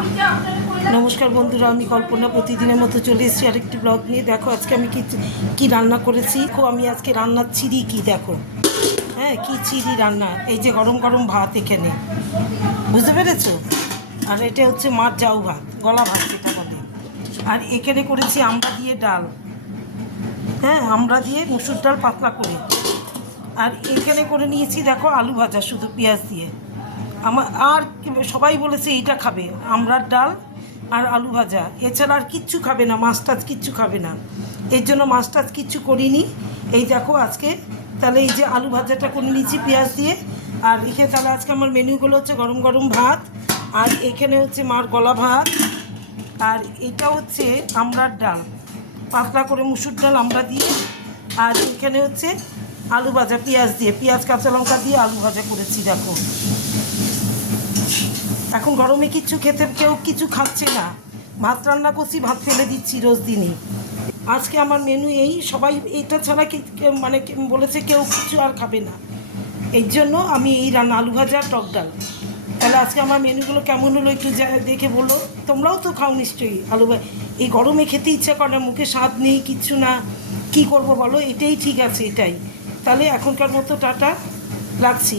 নমস্কার বন্ধুরা, আমি কল্পনা প্রতিদিনের মতো চলে এসেছি আরেকটি ব্লগ নিয়ে। দেখো আজকে আমি কি রান্না করেছি। আমি আজকে রান্নার চিড়ি কি দেখো, হ্যাঁ কি চিড়ি রান্না। এই যে গরম গরম ভাত এখানে, বুঝতে পেরেছো? আর এটা হচ্ছে মাছ জাউ ভাত, গলা ভাত যেটা বলে। আর এখানে করেছি আমড়া দিয়ে ডাল, হ্যাঁ আমড়া দিয়ে মুসুর ডাল পাতলা করে। আর এখানে করে নিয়েছি দেখো আলু ভাজা শুধু পেঁয়াজ দিয়ে। আর সবাই বলেছে এইটা খাবে, আমড়ার ডাল আর আলু ভাজা, এছাড়া আর কিচ্ছু খাবে না, মাছ টাছ কিচ্ছু খাবে না। এর জন্য মাছ টাছ কিচ্ছু করিনি। এই দেখো আজকে তাহলে এই যে আলু ভাজাটা করে নিয়েছি পেঁয়াজ দিয়ে। আর এখানে তাহলে আজকে আমার মেনুগুলো হচ্ছে গরম গরম ভাত, আর এখানে হচ্ছে মার গলা ভাত, আর এটা হচ্ছে আমড়ার ডাল পাতলা করে মুসুর ডাল আমড়া দিয়ে। আর এখানে হচ্ছে আলু ভাজা পেঁয়াজ দিয়ে, পেঁয়াজ কাঁচা লঙ্কা দিয়ে আলু ভাজা করেছি দেখো। এখন গরমে কেউ কিছু খাচ্ছে না, ভাত রান্না করছি, ভাত ফেলে দিচ্ছি রোজ দিনই। আজকে আমার মেনু এই, সবাই এইটা ছাড়া মানে বলেছে কেউ কিছু আর খাবে না, এই জন্য আমি এই রান্না আলু ভাজা টক ডাল। তাহলে আজকে আমার মেনুগুলো কেমন হলো একটু দেখে বলো। তোমরাও তো খাও নিশ্চয়ই আলু ভাজা। এই গরমে খেতে ইচ্ছা করে না, মুখে স্বাদ নেই কিচ্ছু না, কি করব বলো, এটাই ঠিক আছে এটাই। তাহলে এখনকার মতো টাটা, রাখছি।